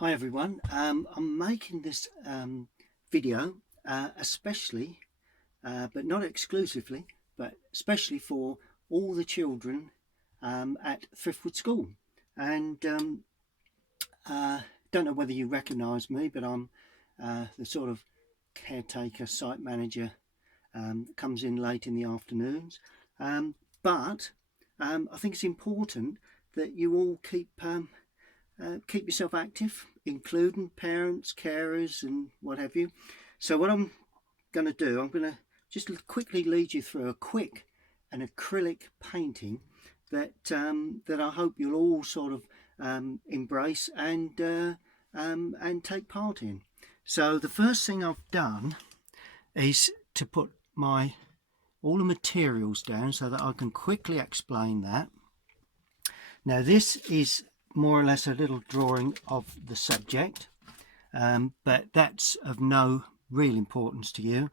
Hi everyone, I'm making this video especially, but not exclusively, but especially for all the children at Thriftwood School. And don't know whether you recognise me, but I'm the sort of caretaker, site manager that comes in late in the afternoons. But I think it's important that you all keep yourself active, including parents, carers, and what have you. So what I'm going to do, I'm going to just quickly lead you through an acrylic painting that I hope you'll all sort of embrace and take part in. So the first thing I've done is to put all the materials down so that I can quickly explain that. Now this is more or less a little drawing of the subject, but that's of no real importance to you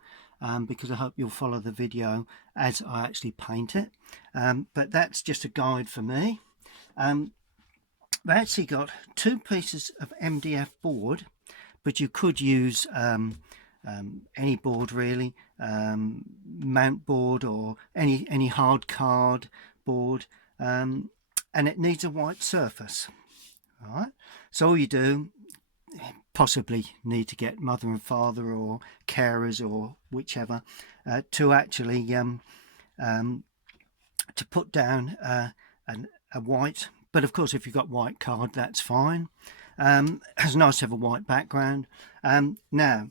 because I hope you'll follow the video as I actually paint it. But that's just a guide for me. I've actually got two pieces of MDF board, but you could use any board really, mount board or any hard card board, and it needs a white surface. All right, so all you do, possibly need to get mother and father or carers or whichever to actually to put down a white, but of course if you've got white card that's fine. It's nice to have a white background. Now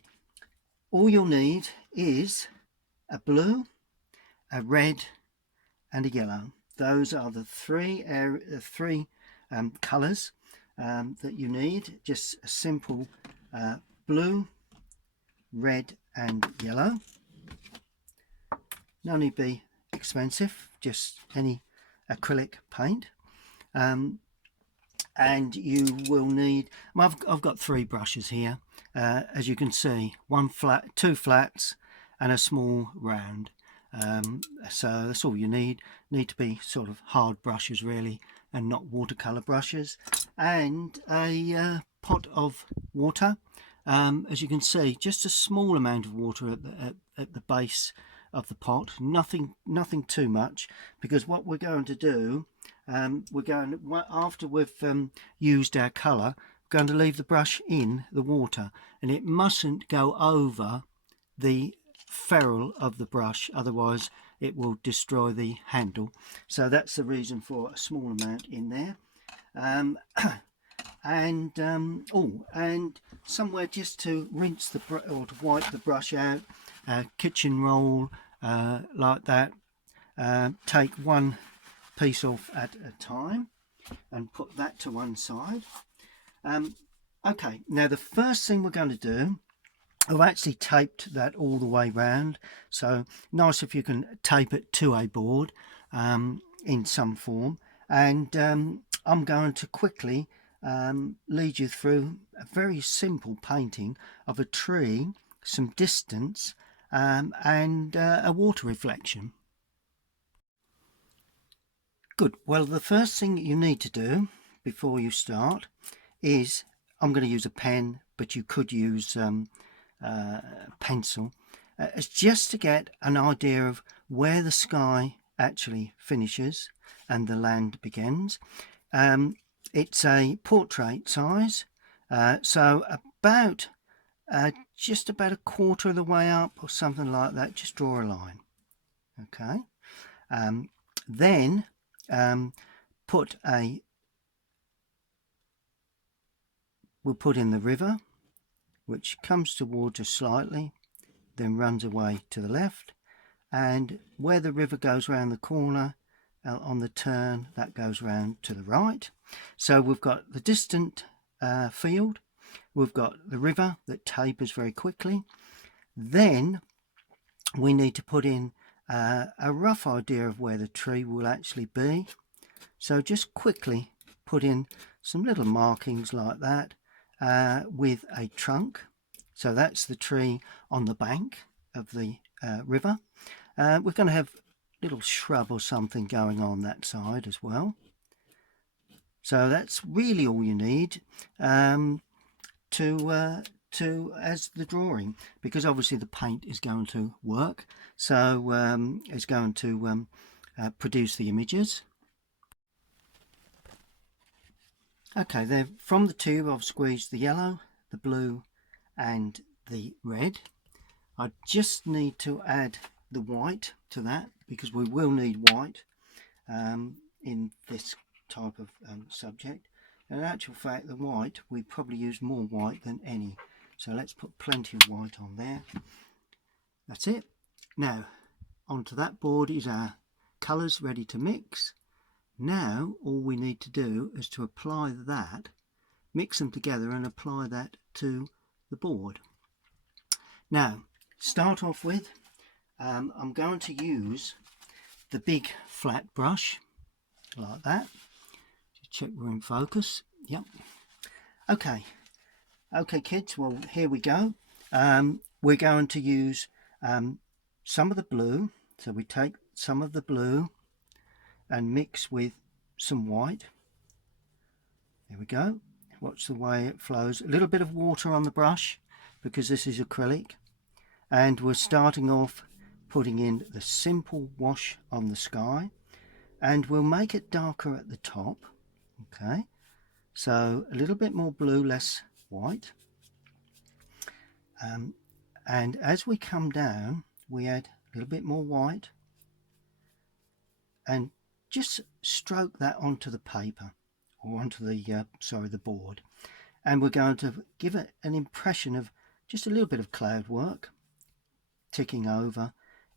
all you'll need is a blue, a red and a yellow. Those are the three colours that you need. Just a simple blue, red and yellow. No need to be expensive, just any acrylic paint. And you will need, well, I've got three brushes here, as you can see, two flats and a small round. So that's all you need to be sort of hard brushes really, and not watercolor brushes, and a pot of water. As you can see, just a small amount of water at the base of the pot, nothing too much, because what we're going to do, after we've used our color, we're going to leave the brush in the water, and it mustn't go over the ferrule of the brush, otherwise it will destroy the handle. So that's the reason for a small amount in there. And somewhere just to rinse or to wipe the brush out, kitchen roll like that. Take one piece off at a time and put that to one side. Okay, now the first thing we're going to do, I've actually taped that all the way round, so nice if you can tape it to a board in some form. And I'm going to quickly lead you through a very simple painting of a tree, some distance, and a water reflection. Good. Well, the first thing you need to do before you start is, I'm going to use a pen, but you could use pencil. It's just to get an idea of where the sky actually finishes and the land begins. It's a portrait size, so about just about a quarter of the way up or something like that. Just draw a line. Okay, then we'll put in the river, which comes towards us slightly, then runs away to the left, and where the river goes around the corner on the turn, that goes round to the right. So we've got the distant field, we've got the river that tapers very quickly. Then we need to put in a rough idea of where the tree will actually be. So just quickly put in some little markings like that with a trunk. So that's the tree on the bank of the river. We're going to have a little shrub or something going on that side as well. So that's really all you need. as the drawing, because obviously the paint is going to work, so it's going to produce the images. Okay, then from the tube I've squeezed the yellow, the blue and the red. I just need to add the white to that, because we will need white in this type of subject. In actual fact, the white, we probably use more white than any, so let's put plenty of white on there. That's it. Now onto that board is our colours ready to mix. Now all we need to do is to apply that, mix them together and apply that to the board. Now start off with, I'm going to use the big flat brush like that. Just check we're in focus. Yep. Okay kids, well here we go. We're going to use some of the blue, so we take some of the blue and mix with some white. There we go. Watch the way it flows. A little bit of water on the brush because this is acrylic, and we're starting off putting in the simple wash on the sky, and we'll make it darker at the top. Okay, so a little bit more blue, less white, and as we come down we add a little bit more white and just stroke that onto the paper, or onto the the board, and we're going to give it an impression of just a little bit of cloud work ticking over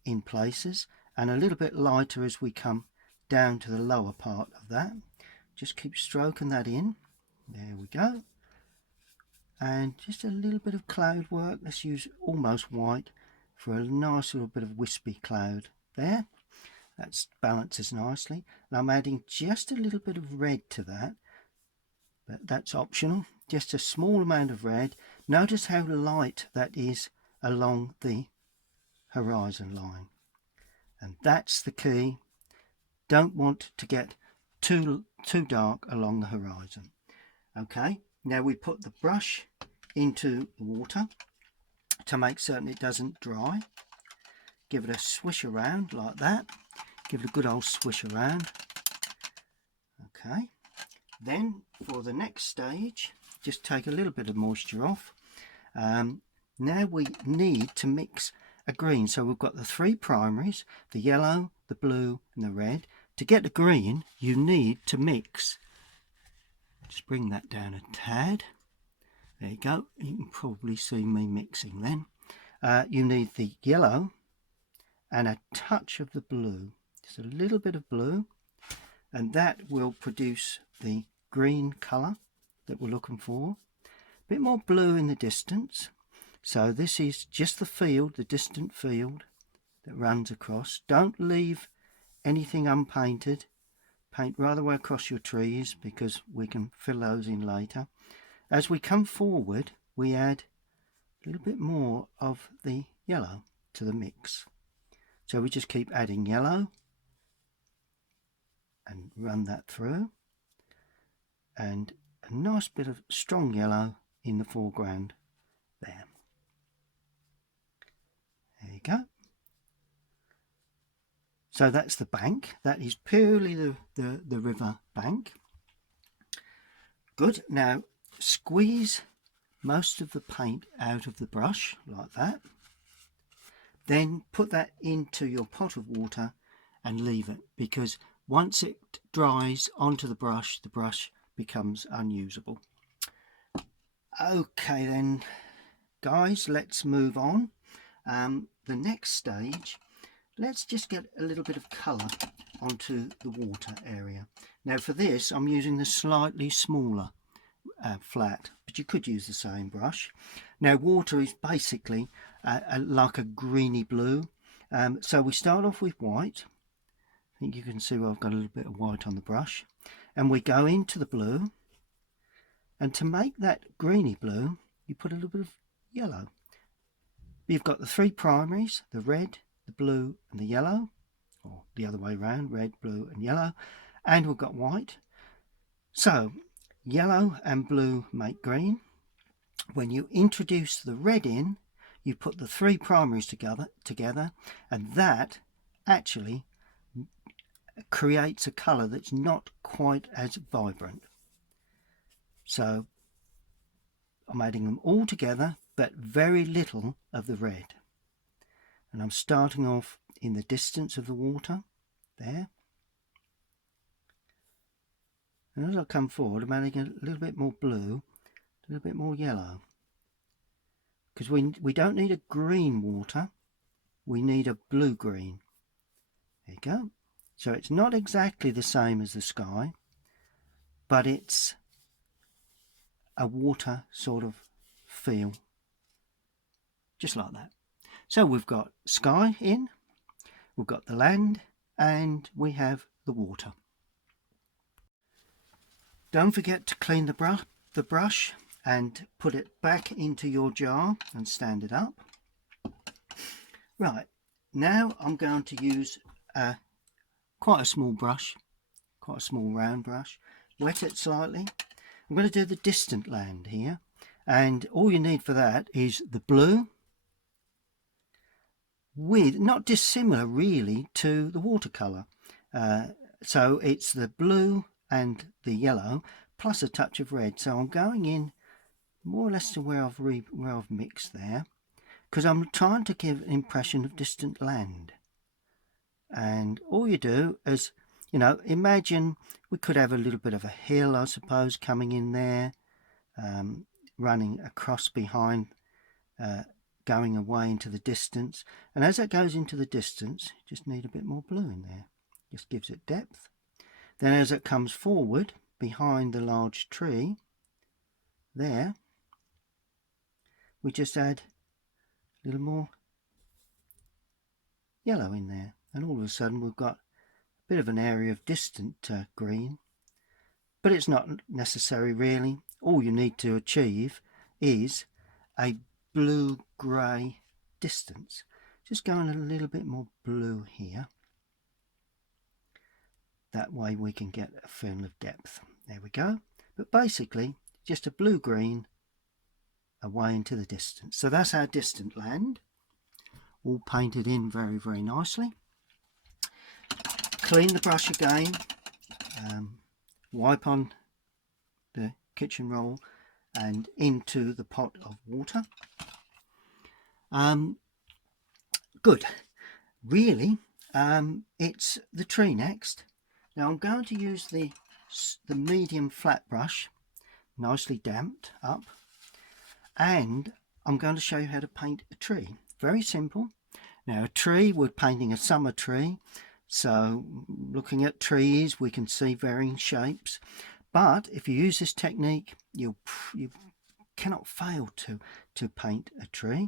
in places, and a little bit lighter as we come down to the lower part of that. Just keep stroking that in. There we go. And just a little bit of cloud work. Let's use almost white for a nice little bit of wispy cloud there. That balances nicely. And I'm adding just a little bit of red to that, but that's optional. Just a small amount of red. Notice how light that is along the horizon line, and that's the key. Don't want to get too dark along the horizon. Okay, now we put the brush into the water to make certain it doesn't dry. Give it a swish around like that. Give it a good old swish around. Okay, then for the next stage, just take a little bit of moisture off. Now we need to mix a green, so we've got the three primaries, the yellow, the blue and the red. To get the green you need to mix, just bring that down a tad, there you go, you can probably see me mixing then. You need the yellow and a touch of the blue, just a little bit of blue, and that will produce the green colour that we're looking for. A bit more blue in the distance. So this is just the field, the distant field that runs across. Don't leave anything unpainted. Paint right the way across your trees, because we can fill those in later. As we come forward, we add a little bit more of the yellow to the mix. So we just keep adding yellow and run that through. And a nice bit of strong yellow in the foreground there. There you go. So that's the bank. That is purely the river bank. Good. Now squeeze most of the paint out of the brush like that. Then put that into your pot of water and leave it, because once it dries onto the brush becomes unusable. Okay then guys, let's move on. The next stage, let's just get a little bit of colour onto the water area. Now for this I'm using the slightly smaller flat, but you could use the same brush. Now water is basically like a greeny blue, so we start off with white. I think you can see where I've got a little bit of white on the brush, and we go into the blue, and to make that greeny blue you put a little bit of yellow. You've got the three primaries, the red, the blue and the yellow, or the other way around, red, blue and yellow, and we've got white. So yellow and blue make green, when you introduce the red in, you put the three primaries together, and that actually creates a colour that's not quite as vibrant. So I'm adding them all together, but very little of the red. And I'm starting off in the distance of the water, there. And as I come forward, I'm adding a little bit more blue, a little bit more yellow. Because we don't need a green water, we need a blue-green. There you go. So it's not exactly the same as the sky, but it's a water sort of feel, just like that. So we've got sky in, we've got the land, and we have the water. Don't forget to clean the brush and put it back into your jar and stand it up. Right, now I'm going to use quite a small brush, quite a small round brush, wet it slightly. I'm going to do the distant land here, and all you need for that is the blue, with not dissimilar really to the watercolour. So it's the blue and the yellow plus a touch of red. So I'm going in more or less to where I've mixed there, because I'm trying to give an impression of distant land. And all you do is, you know, imagine we could have a little bit of a hill, I suppose, coming in there, running across behind, going away into the distance. And as it goes into the distance, you just need a bit more blue in there. Just gives it depth. Then as it comes forward behind the large tree there, we just add a little more yellow in there, and all of a sudden we've got a bit of an area of distant green. But it's not necessary really. All you need to achieve is a blue-grey distance. Just going a little bit more blue here. That way we can get a feeling of depth. There we go. But basically, just a blue-green away into the distance. So that's our distant land, all painted in very, very nicely. Clean the brush again, wipe on the kitchen roll and into the pot of water. Good. Really, it's the tree next. Now I'm going to use the medium flat brush, nicely damped up, and I'm going to show you how to paint a tree. Very simple. Now a tree, we're painting a summer tree, so looking at trees we can see varying shapes, but if you use this technique you cannot fail to paint a tree.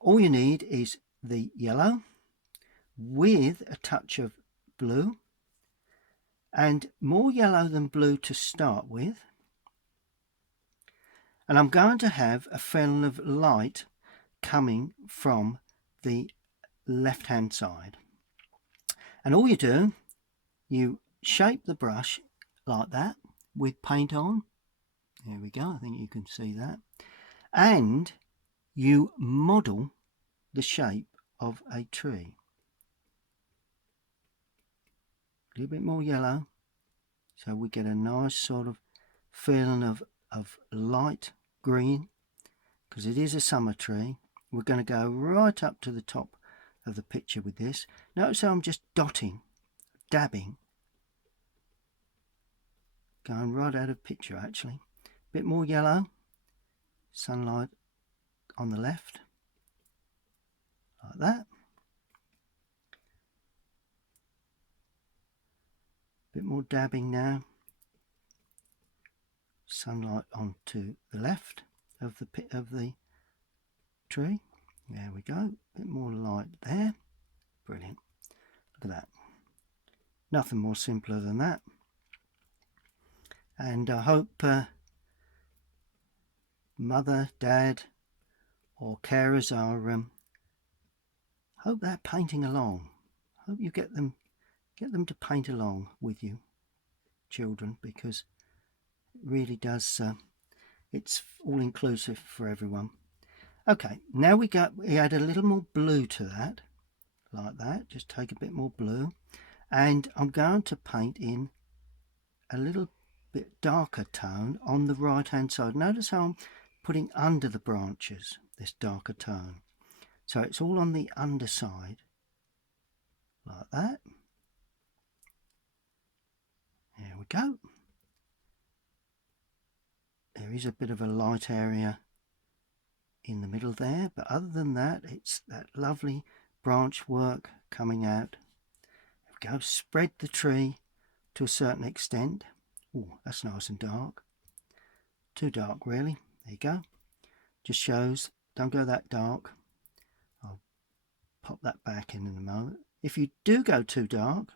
All you need is the yellow with a touch of blue, and more yellow than blue to start with. And I'm going to have a feeling of light coming from the left hand side. And all you do, you shape the brush like that with paint on. There we go, I think you can see that. And you model the shape of a tree. A little bit more yellow, so we get a nice sort of feeling of light green, because it is a summer tree. We're going to go right up to the top of the picture with this. Notice how I'm just dotting, dabbing, going right out of picture actually. A bit more yellow, sunlight on the left, like that. Bit more dabbing now, sunlight onto the left of the tree. There we go, a bit more light there. Brilliant. Look at that. Nothing more simpler than that. And I hope mother, dad or carers are hope they're painting along. Hope you get them to paint along with you children, because it really does it's all inclusive for everyone. Okay, now we add a little more blue to that, like that. Just take a bit more blue, and I'm going to paint in a little bit darker tone on the right hand side. Notice how I'm putting under the branches this darker tone, so it's all on the underside, like that. There we go. There is a bit of a light area in the middle there, but other than that, it's that lovely branch work coming out. There we go. Spread the tree to a certain extent. Oh, that's nice and dark. Too dark, really. There you go. Just shows, don't go that dark. I'll pop that back in a moment. If you do go too dark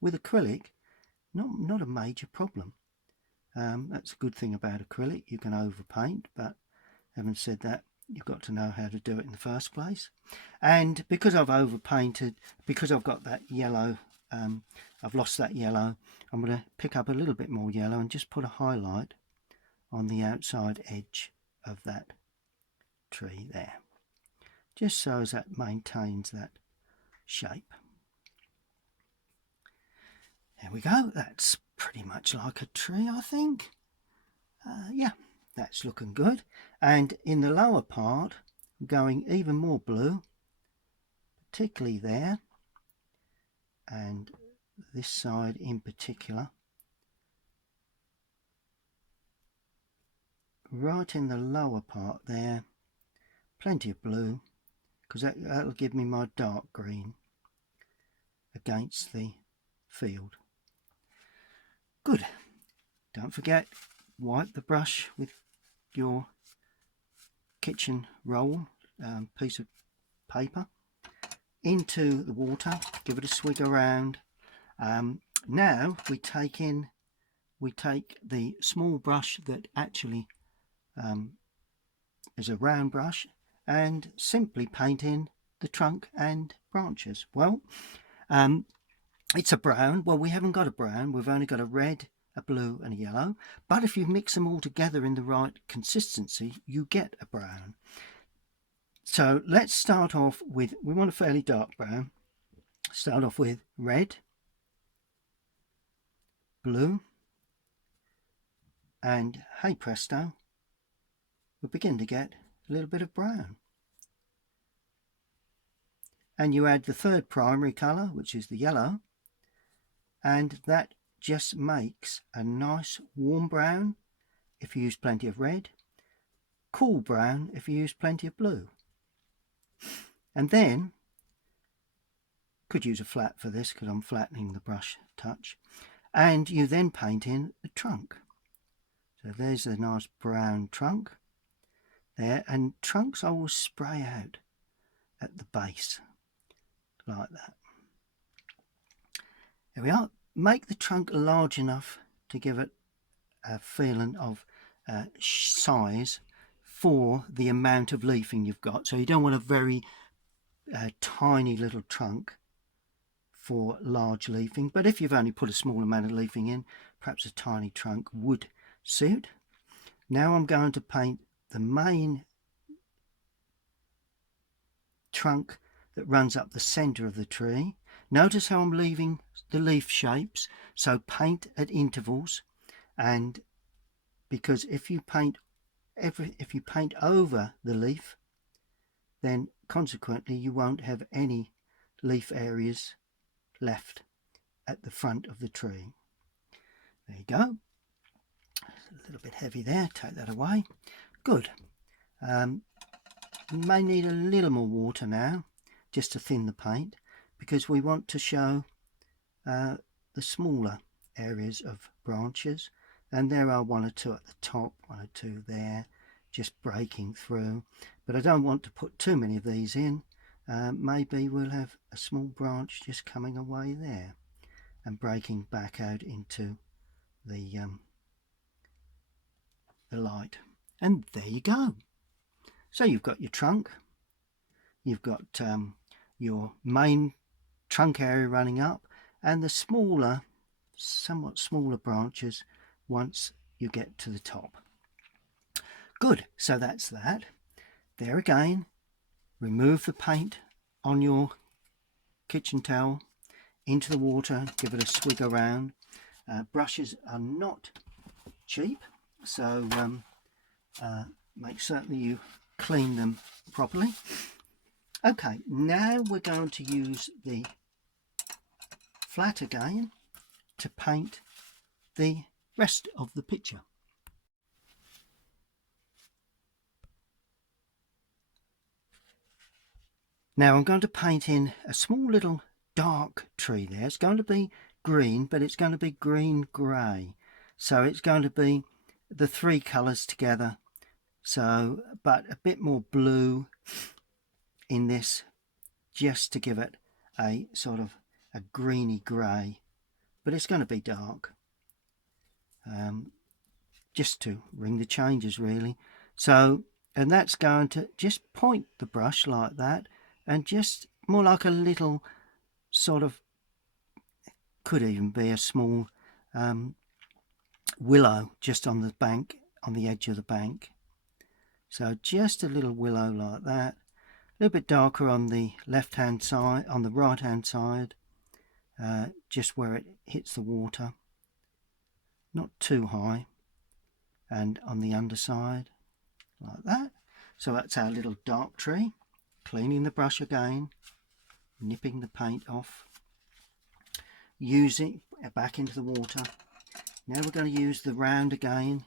with acrylic, not a major problem. That's a good thing about acrylic. You can overpaint, but having said that, you've got to know how to do it in the first place. And because I've overpainted, because I've got that yellow, I've lost that yellow, I'm going to pick up a little bit more yellow and just put a highlight on the outside edge of that tree there, just so as that maintains that shape. There we go. That's pretty much like a tree, I think. Yeah, that's looking good. And in the lower part, I'm going even more blue, particularly there, and this side in particular. Right in the lower part there, plenty of blue, because that'll give me my dark green against the field. Good. Don't forget, wipe the brush with your kitchen roll, piece of paper, into the water, give it a swig around. Now we take the small brush that actually is a round brush, and simply paint in the trunk and branches. Well, it's a brown. Well, we haven't got a brown, we've only got a red, a blue and a yellow, but if you mix them all together in the right consistency, you get a brown. So let's start off with, we want a fairly dark brown. Start off with red, blue, and hey presto, we begin to get a little bit of brown. And you add the third primary colour, which is the yellow, and that just makes a nice warm brown if you use plenty of red, cool brown if you use plenty of blue. And then, could use a flat for this because I'm flattening the brush touch, and you then paint in the trunk. So there's a nice brown trunk there, and trunks I will spray out at the base like that. There we are. Make the trunk large enough to give it a feeling of size for the amount of leafing you've got. So you don't want a very tiny little trunk for large leafing, but if you've only put a small amount of leafing in, perhaps a tiny trunk would suit. Now I'm going to paint the main trunk that runs up the center of the tree. Notice how I'm leaving the leaf shapes, so paint at intervals, and because if you paint over the leaf, then consequently you won't have any leaf areas left at the front of the tree. There you go. A little bit heavy there, take that away. Good. You may need a little more water now just to thin the paint, because we want to show the smaller areas of branches, and there are one or two at the top, one or two there just breaking through, but I don't want to put too many of these in. Maybe we'll have a small branch just coming away there and breaking back out into the light, and there you go. So you've got your trunk, you've got your main trunk area running up, and the smaller, somewhat smaller branches once you get to the top. Good, so that's that. There again, remove the paint on your kitchen towel into the water, give it a swig around. Brushes are not cheap, so make certain you clean them properly. Okay, now we're going to use the flat again to paint the rest of the picture. Now I'm going to paint in a small little dark tree there. It's going to be green, but it's going to be green grey. So it's going to be the three colours together. So, but a bit more blue in this, just to give it a sort of a greeny grey, but it's going to be dark. Just to ring the changes really. So, and that's going to just point the brush like that, and just more like a little sort of, could even be a small willow just on the bank, on the edge of the bank. So just a little willow like that. A little bit darker on the left hand side, on the right hand side, just where it hits the water, not too high, and on the underside like that. So that's our little dark tree. Cleaning the brush again, nipping the paint off, using it back into the water. Now we're going to use the round again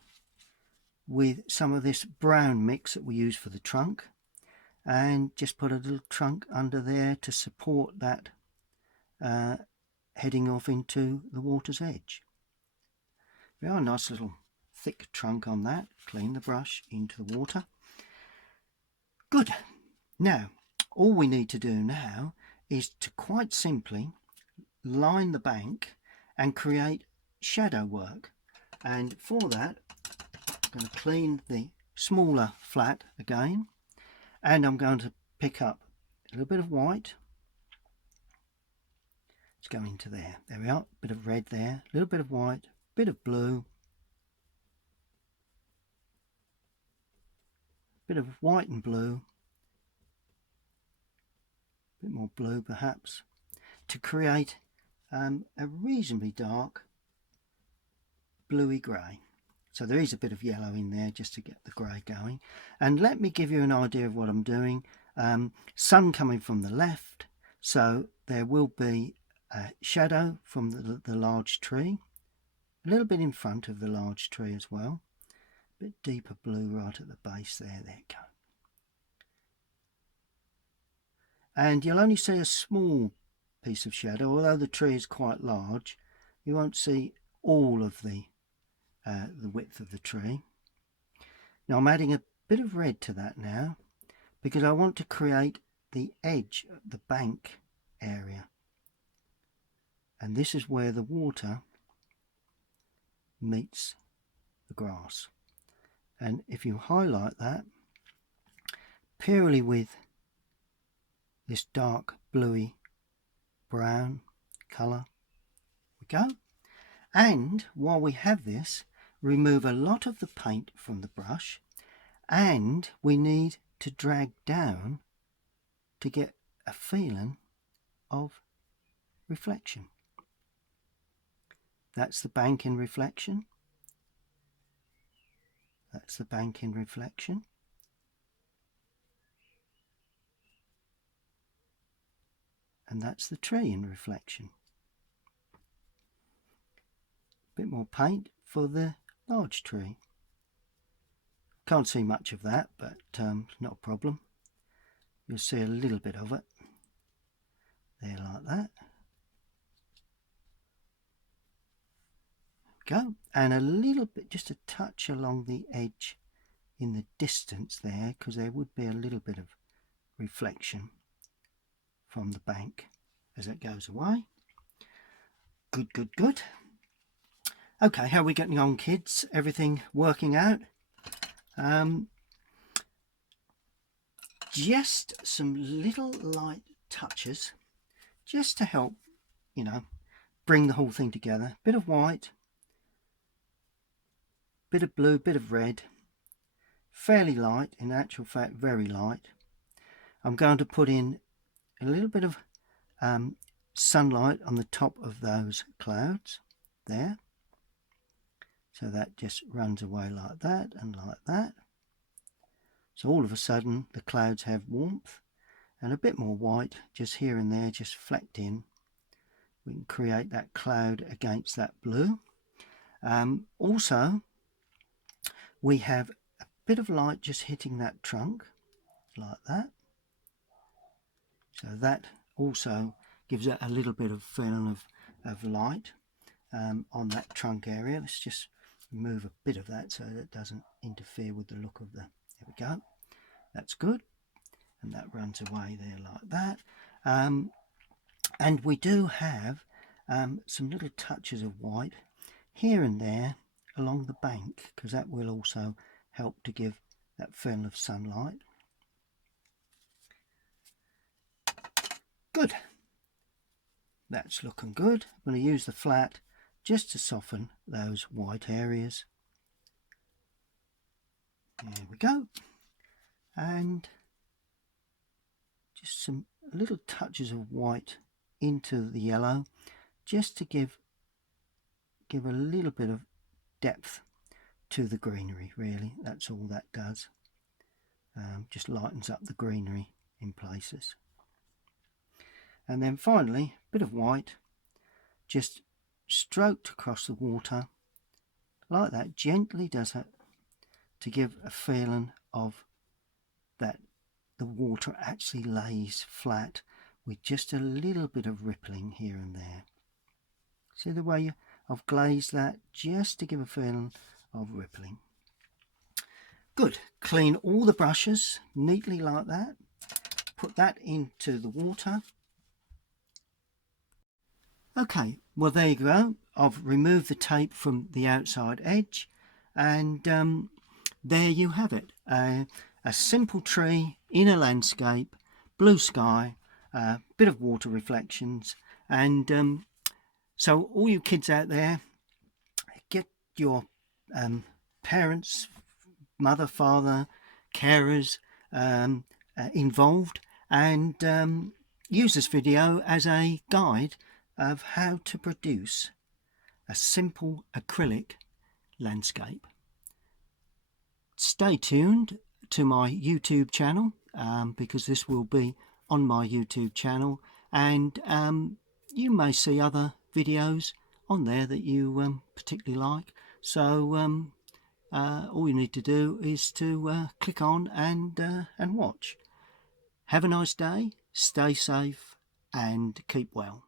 with some of this brown mix that we use for the trunk, and just put a little trunk under there to support that heading off into the water's edge. We have a nice little thick trunk on that. Clean the brush into the water. Good. Now all we need to do now is to quite simply line the bank and create shadow work, and for that I'm going to clean the smaller flat again, and I'm going to pick up a little bit of white. Let's go into there. There we are. Bit of red there, a little bit of white, bit of blue, bit of white and blue, a bit more blue perhaps, to create a reasonably dark bluey grey. So there is a bit of yellow in there just to get the grey going. And let me give you an idea of what I'm doing. Sun coming from the left, so there will be a shadow from the large tree, a little bit in front of the large tree as well, a bit deeper blue right at the base there. There you go. And you'll only see a small piece of shadow, although the tree is quite large. You won't see all of the width of the tree. Now I'm adding a bit of red to that now, because I want to create the edge of the bank area, and this is where the water meets the grass. And if you highlight that purely with this dark bluey brown colour, we go. And while we have this, remove a lot of the paint from the brush, and we need to drag down to get a feeling of reflection. That's the bank in reflection. That's the bank in reflection. And that's the tree in reflection. A bit more paint for the large tree. Can't see much of that, but not a problem. You'll see a little bit of it there like that. Go, and a little bit, just a touch along the edge in the distance there, because there would be a little bit of reflection from the bank as it goes away. Good, good, good. Okay, how are we getting on, kids? Everything working out? Just some little light touches just to help, you know, bring the whole thing together. Bit of white, bit of blue, bit of red, fairly light, in actual fact very light. I'm going to put in a little bit of sunlight on the top of those clouds there. So that just runs away like that and like that. So all of a sudden the clouds have warmth and a bit more white just here and there, just flecked in. We can create that cloud against that blue. Also, we have a bit of light just hitting that trunk like that. So that also gives it a little bit of feeling of light on that trunk area. Let's just remove a bit of that so that it doesn't interfere with the look of the, there we go. That's good. And that runs away there like that. And we do have some little touches of white here and there along the bank, because that will also help to give that feeling of sunlight. Good. That's looking good. I'm going to use the flat just to soften those white areas. There we go. And just some little touches of white into the yellow, just to give a little bit of depth to the greenery. Really, that's all that does. Just lightens up the greenery in places. And then finally, a bit of white just stroked across the water like that, gently does it, to give a feeling of that the water actually lays flat with just a little bit of rippling here and there. See the way I've glazed that, just to give a feeling of rippling. Good. Clean all the brushes neatly like that. Put that into the water. Okay, well there you go. I've removed the tape from the outside edge, and there you have it. A simple tree in a landscape, blue sky, a bit of water reflections, and so all you kids out there, get your parents, mother, father, carers involved, and use this video as a guide of how to produce a simple acrylic landscape. Stay tuned to my YouTube channel, because this will be on my YouTube channel, and you may see other videos on there that you particularly like. So all you need to do is to click on and watch. Have a nice day, stay safe and keep well.